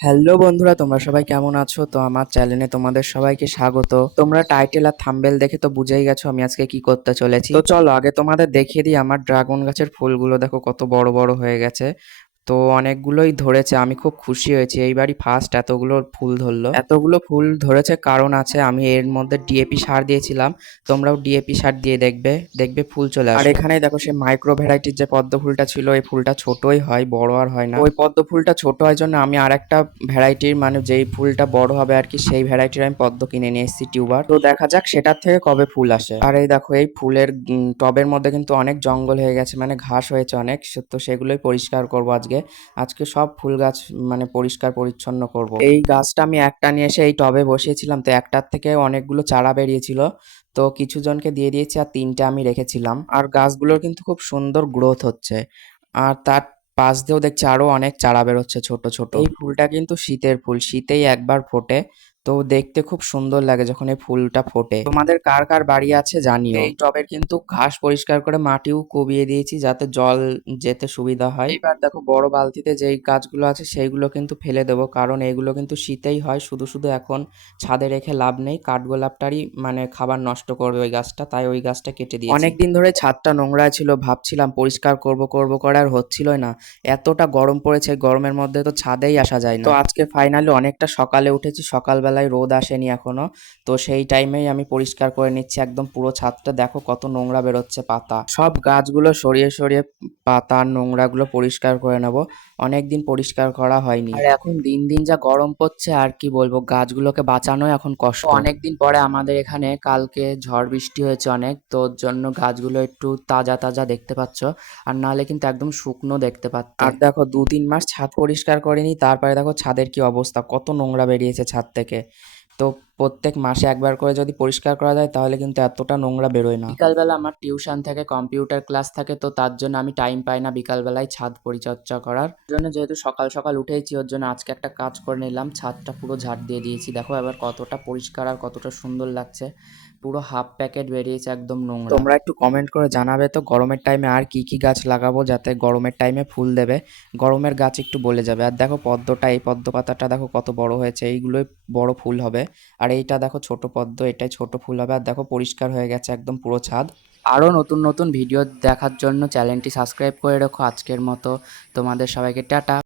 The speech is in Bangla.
হ্যালো বন্ধুরা, তোমরা সবাই কেমন আছো? তো আমার চ্যানেলে তোমাদের সবাইকে স্বাগত। তোমরা টাইটেল আর থাম্বনেল দেখে তো বুঝেই গেছো আমি আজকে কি করতে চলেছি। তো চলো আগে তোমাদের দেখিয়ে দিই আমার ড্রাগন গাছের ফুলগুলো দেখো কত বড় বড় হয়ে গেছে। তো অনেকগুলোই ধরেছে, আমি খুব খুশি হয়েছি, এইবারই ফার্স্ট এতগুলো ফুল ধরলো। এতগুলো ফুল ধরেছে কারণ আছে, আমি এর মধ্যে ডিএপি সার দিয়েছিলাম। তোমরাও ডিএপি সার দিয়ে দেখবে, দেখবে ফুল চলে আসবে। আর এখানে দেখো সেই মাইক্রো ভ্যারাইটির যে পদ্ম ফুলটা ছিল, এই ফুলটা ছোটই হয়, বড় আর হয় না। ওই পদ্ম ফুলটা ছোট হয় জন্য আমি আর একটা ভ্যারাইটির, মানে যেই ফুলটা বড় হবে আর কি, সেই ভ্যারাইটির আমি পদ্ম কিনে নিয়ে এসেছি টিউবার। তো দেখা যাক সেটার থেকে কবে ফুল আসে। আর এই দেখো এই ফুলের টবের মধ্যে কিন্তু অনেক জঙ্গল হয়ে গেছে, মানে ঘাস হয়েছে অনেক, তো সেগুলোই পরিষ্কার করব আজকে। আজকে সব ফুল গাছ মানে পরিষ্কার পরিচ্ছন্ন করব। এই গাছটা আমি একটা নিয়ে এসে এই টবে বসিয়েছিলাম, তো একটার থেকে অনেকগুলো চারা বেরিয়েছিল। তো কিছু জনকে দিয়ে দিয়েছি আর তিনটে আমি রেখেছিলাম। আর গাছগুলোর কিন্তু খুব সুন্দর গ্রোথ হচ্ছে। আর তার পাশ দিয়েও দেখছি আরো অনেক চারা বেরোচ্ছে ছোট ছোট। এই ফুলটা কিন্তু শীতের ফুল, শীতেই একবার ফোটে। তো দেখতে খুব সুন্দর লাগে যখন এই ফুলটা ফোটে। তোমাদের কার কার বাড়ি আছে জানিও। এই টবের কিন্তু ঘাস পরিষ্কার করে মাটিও কুবিয়ে দিয়েছি যাতে জল যেতে সুবিধা হয়। এবার দেখো বড় বালতিতে যেই গাছগুলো আছে সেইগুলো কিন্তু ফেলে দেবো, কারণ এগুলো কিন্তু শীতেই হয়, শুধু শুধু এখন ছাদে রেখে লাভ নেই, কাঠগোলাপটারই মানে খাবার নষ্ট করবে ওই গাছটা, তাই ওই গাছটা কেটে দিয়েছি। অনেকদিন ধরে ছাদটা নোংরা ছিল, ভাবছিলাম পরিষ্কার করব করব করে, আর হচ্ছিলই না। এতটা গরম পড়েছে, গরমের মধ্যে তো ছাদেই আসা যায় না। তো আজকে ফাইনালি অনেকটা সকালে উঠেছি, সকালবেলায় রোদ আসেনি এখনো। তো সেই টাইমেই আমি পরিষ্কার করে নিচ্ছি একদম পুরো ছাদটা। দেখো কত নোংরা বেরোচ্ছে, পাতা সব গাছগুলো সরিয়ে সরিয়ে পাতা নোংরাগুলো পরিষ্কার করে নেব। অনেকদিন পরিষ্কার করা হয়নি। আর এখন দিন দিন যা গরম পড়ছে আর কি বলবো, গাছগুলোকে বাঁচানো এখন কষ্ট। অনেকদিন পরে আমাদের এখানে কালকে ঝড় বৃষ্টি হয়েছে অনেক, তো ওর জন্য গাছগুলো একটু তাজা তাজা দেখতে পাচ্ছ। আর নাহলে কিন্তু একদম শুকনো দেখতে পাচ্ছে। আর দেখো 2-3 মাস ছাদ পরিষ্কার করিনি, তারপরে দেখো ছাদের কি অবস্থা, কত নোংরা বেরিয়েছে ছাদ থেকে। তো প্রত্যেক মাসে একবার করে যদি পরিষ্কার করা যায় তাহলে কিন্তু এতটা নোংরা বেরোয় না। বিকালবেলা আমার টিউশন থেকে কম্পিউটার ক্লাস থাকে, তো তার জন্য আমি টাইম পাই না বিকালবেলায় ছাদ পরিচর্যা করার জন্য। যেহেতু সকাল সকাল উঠেছি ওর জন্য আজকে একটা কাজ করে নিলাম, ছাদটা পুরো ঝাড় দিয়ে দিয়েছি। দেখো এবার কতটা পরিষ্কার আর কতটা সুন্দর লাগছে। পুরো হাফ প্যাকেট বেরিয়েছে একদম নোংরা। তোমরা একটু কমেন্ট করে জানাবে তো গরমের টাইমে আর কি কি গাছ লাগাবো যাতে গরমের টাইমে ফুল দেবে। গরমের গাছ একটু বলে যাবে। আর দেখো পদ্মটা, এই পদ্ম পাতাটা দেখো কত বড় হয়েছে, এইগুলোই বড় ফুল হবে। আর এইটা দেখো ছোট পদ্ম, এটাই ছোট ফুল হবে। আর দেখো পরিষ্কার হয়ে গেছে একদম পুরো ছাদ। আরও নতুন নতুন ভিডিও দেখার জন্য চ্যানেলটি সাবস্ক্রাইব করে রাখো। আজকের মতো তোমাদের সবাইকে টাটা।